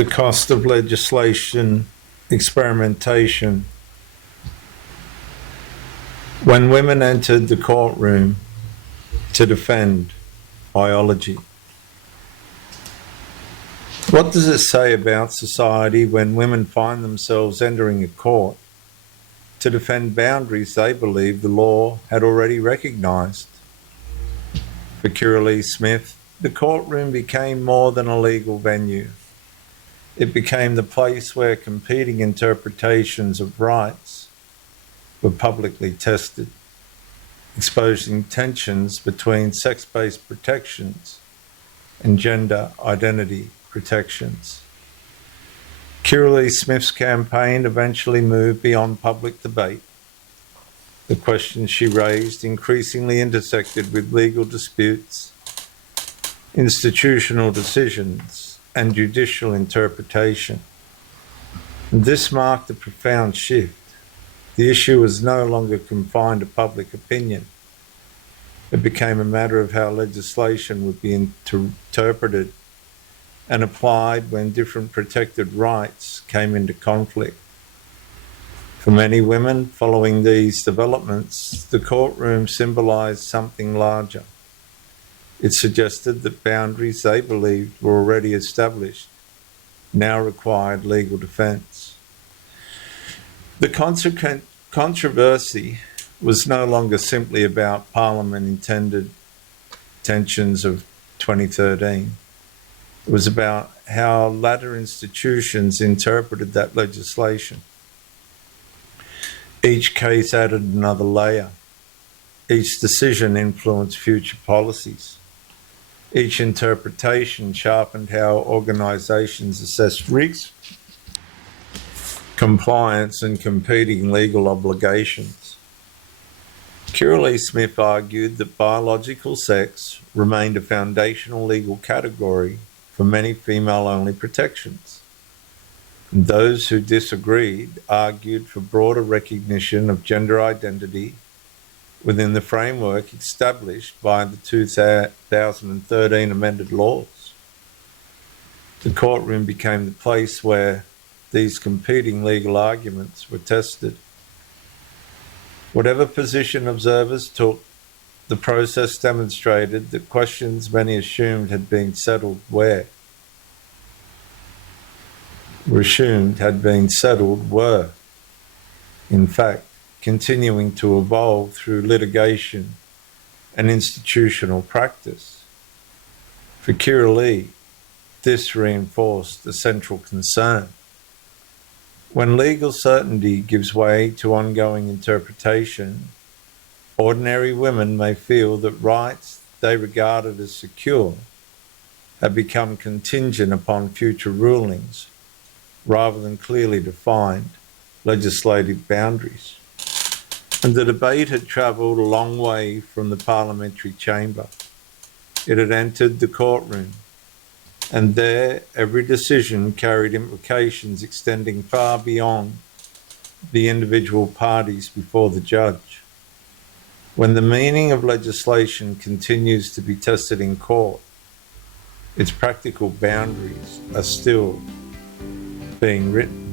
The cost of legislation experimentation. When women entered the courtroom to defend biology. What does it say about society when women find themselves entering a court to defend boundaries they believe the law had already recognised? For Kirralie Smith, the courtroom became more than a legal venue. It became the place where competing interpretations of rights were publicly tested, exposing tensions between sex-based protections and gender identity protections. Kirralie Smith's campaign eventually moved beyond public debate. The questions she raised increasingly intersected with legal disputes, institutional decisions, and judicial interpretation. And this marked a profound shift. The issue was no longer confined to public opinion. It became a matter of how legislation would be interpreted and applied when different protected rights came into conflict. For many women, following these developments, the courtroom symbolised something larger. It suggested that boundaries they believed were already established now required legal defence. The consequent controversy was no longer simply about Parliament-intended tensions of 2013. It was about how latter institutions interpreted that legislation. Each case added another layer. Each decision influenced future policies. Each interpretation sharpened how organisations assessed risks, compliance, and competing legal obligations. Kirralie Smith argued that biological sex remained a foundational legal category for many female-only protections. And those who disagreed argued for broader recognition of gender identity within the framework established by the 2013 amended laws. The courtroom became the place where these competing legal arguments were tested. Whatever position observers took, the process demonstrated that questions many assumed had been settled were, in fact, continuing to evolve through litigation and institutional practice. For Kirralie, this reinforced the central concern. When legal certainty gives way to ongoing interpretation, ordinary women may feel that rights they regarded as secure have become contingent upon future rulings rather than clearly defined legislative boundaries. And the debate had travelled a long way from the parliamentary chamber. It had entered the courtroom, and there every decision carried implications extending far beyond the individual parties before the judge. When the meaning of legislation continues to be tested in court, its practical boundaries are still being written.